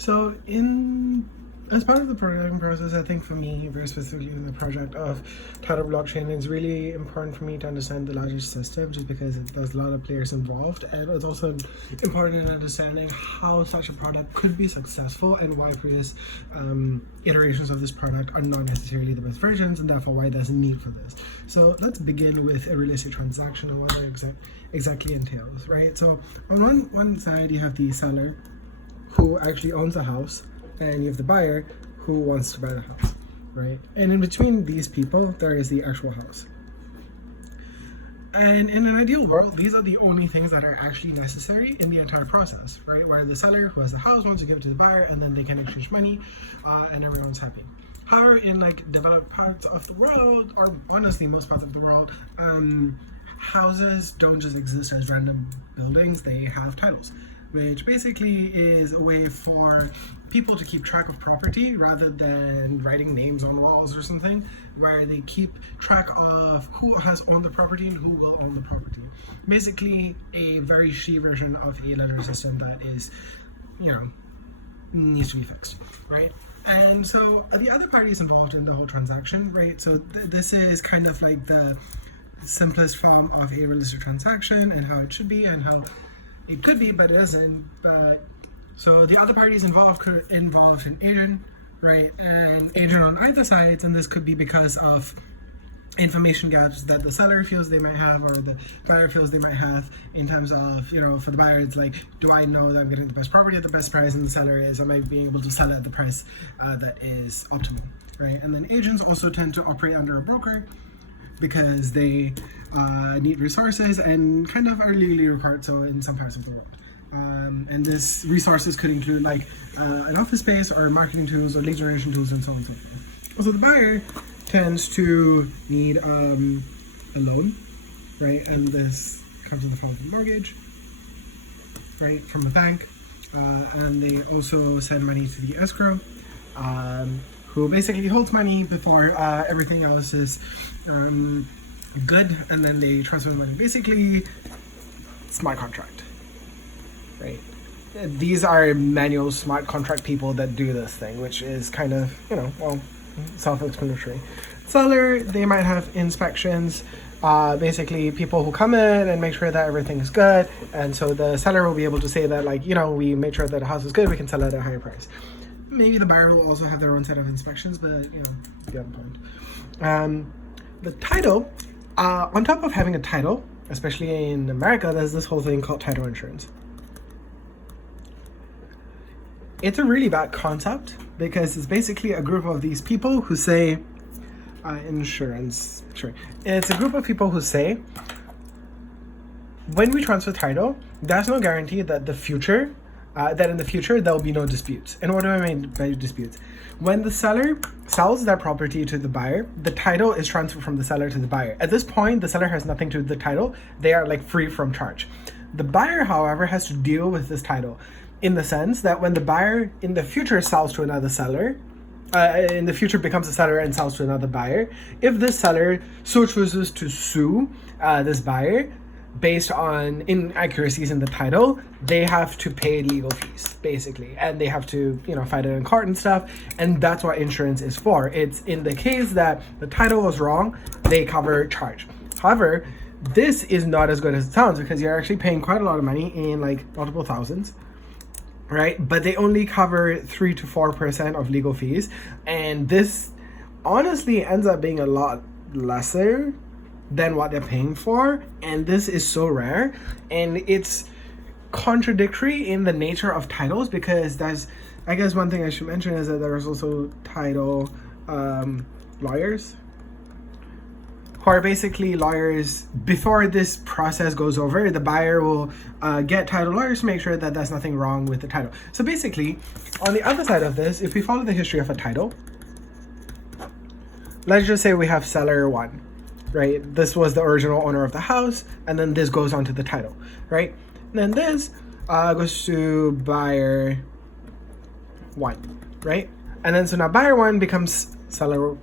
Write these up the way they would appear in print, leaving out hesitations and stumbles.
So as part of the programming process, I think for me, very specifically in the project of title blockchain, it's really important for me to understand the larger system, just because there's a lot of players involved, and it's also important in understanding how such a product could be successful and why previous iterations of this product are not necessarily the best versions, and therefore why there's a need for this. So let's begin with a realistic transaction and what that exactly entails, right? So on one side, you have the seller who actually owns a house, and you have the buyer who wants to buy the house, right? And in between these people, there is the actual house. And in an ideal world, these are the only things that are actually necessary in the entire process, right? Where the seller who has the house wants to give it to the buyer, and then they can exchange money, and everyone's happy. However, in like developed parts of the world, or honestly most parts of the world, houses don't just exist as random buildings, they have titles, which basically is a way for people to keep track of property rather than writing names on walls or something, where they keep track of who has owned the property and who will own the property. Basically, a very shitty version of a ledger system that is, needs to be fixed, right? And so the other parties involved in the whole transaction, right? So this is kind of like the simplest form of a realistic transaction and how it should be and how it could be, but it isn't. But so the other parties involved could involve an agent, right? And agent on either side, and this could be because of information gaps that the seller feels they might have or the buyer feels they might have, in terms of, for the buyer, it's like, do I know that I'm getting the best property at the best price? And the seller is, am I being able to sell it at the price that is optimal, right? And then agents also tend to operate under a broker because they need resources and kind of are legally required so in some parts of the world. And this resources could include like an office space or marketing tools or lead generation tools and so on and so forth. So the buyer tends to need a loan, right? And this comes in the form of a mortgage, right, from the bank. And they also send money to the escrow, who basically holds money before everything else is good, and then they transfer the money. Basically, smart contract, right? These are manual smart contract people that do this thing, which is kind of, self-explanatory. Seller, they might have inspections, basically people who come in and make sure that everything is good, and so the seller will be able to say that, like, we made sure that the house is good, we can sell it at a higher price. Maybe the buyer will also have their own set of inspections, but you get the point. The title, on top of having a title, especially in America, there's this whole thing called title insurance. It's a really bad concept because it's basically a group of these people who say, insurance, sure. It's a group of people who say, when we transfer title, there's no guarantee that in the future there will be no disputes. And what do I mean by disputes? When the seller sells their property to the buyer, the title is transferred from the seller to the buyer. At this point, the seller has nothing to do with the title. They are like free from charge. The buyer, however, has to deal with this title in the sense that when the buyer in the future sells to another seller, in the future becomes a seller and sells to another buyer, if this seller so chooses to sue this buyer, based on inaccuracies in the title, they have to pay legal fees, basically, and they have to fight it in court and stuff. And that's what insurance is for. It's in the case that the title was wrong, they cover charge. However, this is not as good as it sounds, because you're actually paying quite a lot of money, in like multiple thousands, right? But they only cover 3 to 4% of legal fees, and this honestly ends up being a lot lesser than what they're paying for, and this is so rare, and it's contradictory in the nature of titles, because there's, I guess one thing I should mention is that there's also title lawyers, who are basically lawyers. Before this process goes over, the buyer will get title lawyers to make sure that there's nothing wrong with the title. So basically, on the other side of this, if we follow the history of a title, let's just say we have seller 1, right? This was the original owner of the house, and then this goes on to the title, right? And then this goes to buyer 1, right? And then so now buyer 1 becomes seller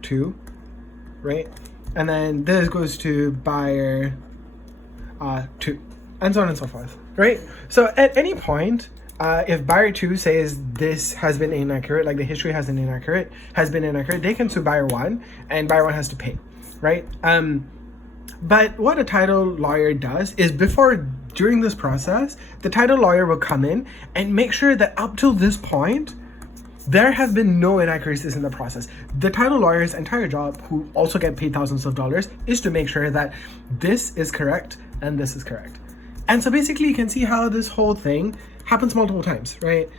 2, right? And then this goes to buyer 2, and so on and so forth, right? So at any point, if buyer 2 says this has been inaccurate, like the history has been inaccurate, they can sue buyer 1, and buyer 1 has to pay, right? But what a title lawyer does is during this process, the title lawyer will come in and make sure that up till this point, there have been no inaccuracies in the process. The title lawyer's entire job, who also get paid thousands of dollars, is to make sure that this is correct and this is correct. And so basically you can see how this whole thing happens multiple times, right?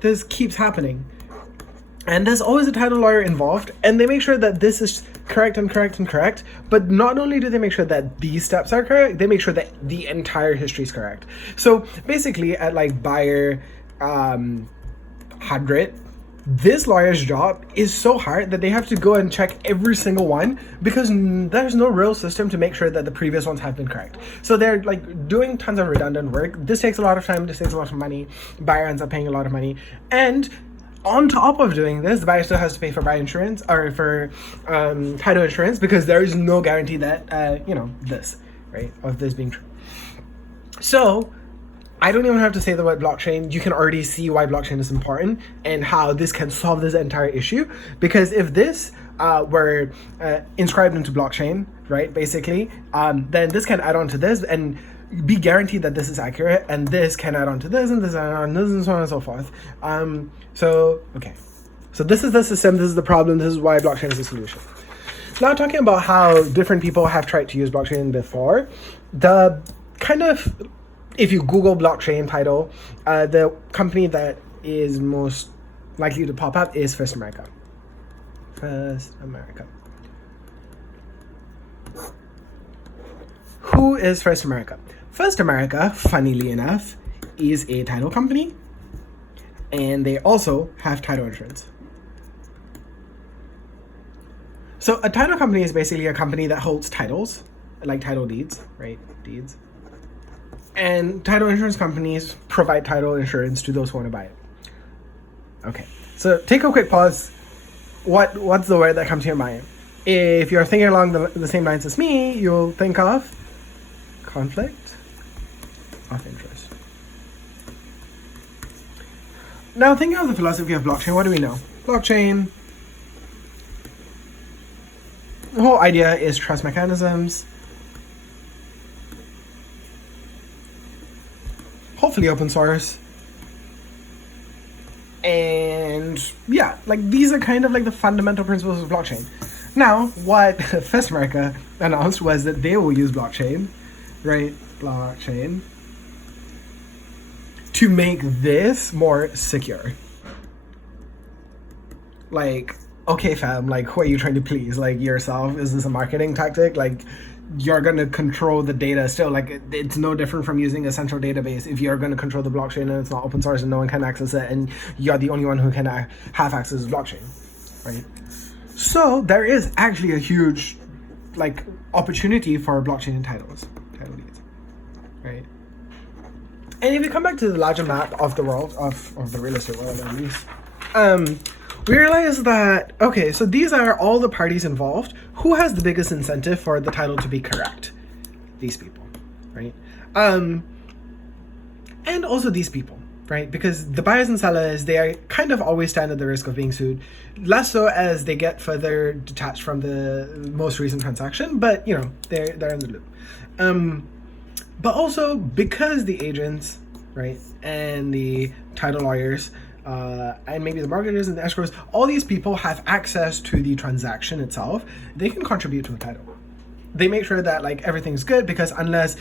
This keeps happening. And there's always a title lawyer involved, and they make sure that this is correct and correct and correct. But not only do they make sure that these steps are correct, they make sure that the entire history is correct. So basically at like buyer 100, this lawyer's job is so hard that they have to go and check every single one, because there's no real system to make sure that the previous ones have been correct. So they're like doing tons of redundant work. This takes a lot of time, this takes a lot of money. Buyer ends up paying a lot of money. And on top of doing this, the buyer still has to pay for buyer insurance or for title insurance, because there is no guarantee that, this, right, of this being true. So I don't even have to say the word blockchain. You can already see why blockchain is important and how this can solve this entire issue. Because if this were inscribed into blockchain, right, basically, then this can add on to this and be guaranteed that this is accurate, and this can add on to this, and this and this, and so on and so forth. So this is the system, this is the problem, this is why blockchain is the solution. Now, talking about how different people have tried to use blockchain before, the kind of, if you Google blockchain title, the company that is most likely to pop up is First America. First America. Who is First America? First America, funnily enough, is a title company, and they also have title insurance. So a title company is basically a company that holds titles, like title deeds, right? Deeds. And title insurance companies provide title insurance to those who want to buy it. Okay, so take a quick pause. What's the word that comes to your mind? If you're thinking along the same lines as me, you'll think of conflict of interest. Now, thinking of the philosophy of blockchain, what do we know? Blockchain, the whole idea is trust mechanisms, hopefully open source, and yeah, like these are kind of like the fundamental principles of blockchain. Now, what First America announced was that they will use blockchain, right? Blockchain, to make this more secure. Like, okay, fam, like, who are you trying to please? Like, yourself? Is this a marketing tactic? Like, you're going to control the data still. Like, it's no different from using a central database. If you're going to control the blockchain and it's not open source and no one can access it, and you're the only one who can have access to blockchain, right? So there is actually a huge, like, opportunity for blockchain and title deeds, right? And if you come back to the larger map of the world, of the real estate world at least, we realize that, okay, so these are all the parties involved. Who has the biggest incentive for the title to be correct? These people, right? And also these people, right? Because the buyers and sellers, they are kind of always stand at the risk of being sued. Less so as they get further detached from the most recent transaction, but, you know, they're in the loop. But also because the agents, right, and the title lawyers, and maybe the mortgages and the escrows, all these people have access to the transaction itself, they can contribute to the title. They make sure that, like, everything's good, because unless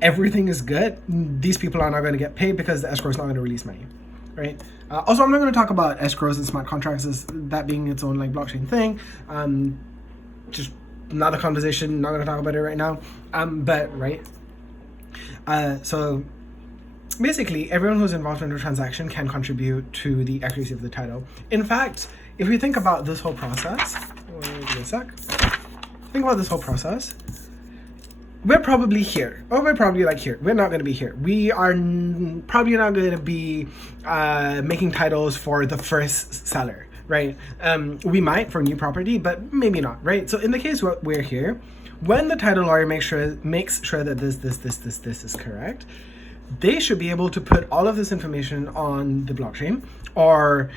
everything is good, these people are not going to get paid because the escrow is not going to release money, right? Also, I'm not going to talk about escrows and smart contracts as that being its own, like, blockchain thing. Just another conversation, not going to talk about it right now. But, right? So basically, everyone who's involved in the transaction can contribute to the accuracy of the title. In fact, if we think about this whole process, wait a sec. Think about this whole process. We're probably here, or we're probably like here. We're not going to be here. We are probably not going to be making titles for the first seller, right? We might for new property, but maybe not, right? So in the case where we're here, when the title lawyer makes sure that this is correct, they should be able to put all of this information on the blockchain, or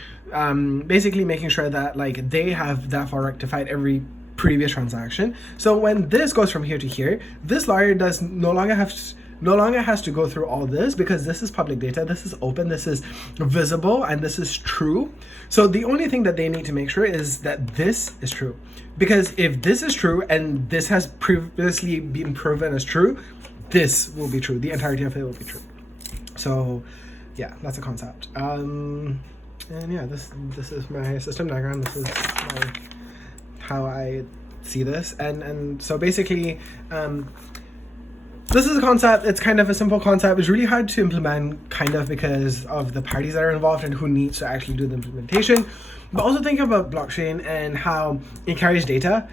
basically making sure that like they have that far rectified every previous transaction. So when this goes from here to here, this lawyer does no longer has to go through all this, because this is public data, this is open, this is visible, and this is true. So the only thing that they need to make sure is that this is true. Because if this is true and this has previously been proven as true, this will be true. The entirety of it will be true. So yeah, that's a concept. And yeah, this is my system diagram. This is how I see this. And so basically, this is a concept. It's kind of a simple concept. It's really hard to implement, kind of, because of the parties that are involved and who needs to actually do the implementation. But also think about blockchain and how it carries data.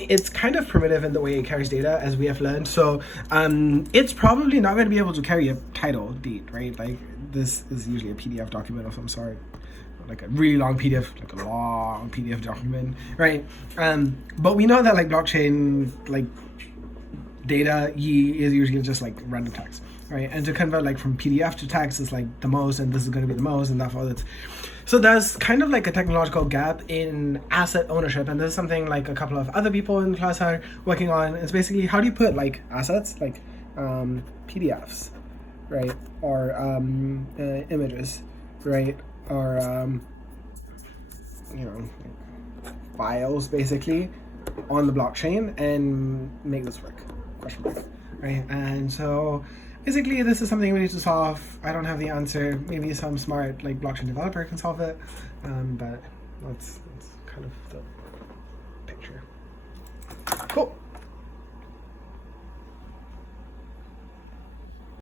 It's kind of primitive in the way it carries data, as we have learned. So it's probably not going to be able to carry a title deed, right? Like this is usually a PDF document of some sort, like a really long PDF, like a long PDF document, right? But we know that like blockchain, like data is usually just like random text, right? And to convert like from PDF to text is like the most, and this is going to be the most, and therefore that's. So there's kind of like a technological gap in asset ownership, and this is something like a couple of other people in class are working on. It's basically, how do you put like assets, like PDFs, right, or images, right, or you know, files basically on the blockchain and make this work, question mark, right? And so basically this is something we need to solve. I don't have the answer. Maybe some smart like blockchain developer can solve it, but that's kind of the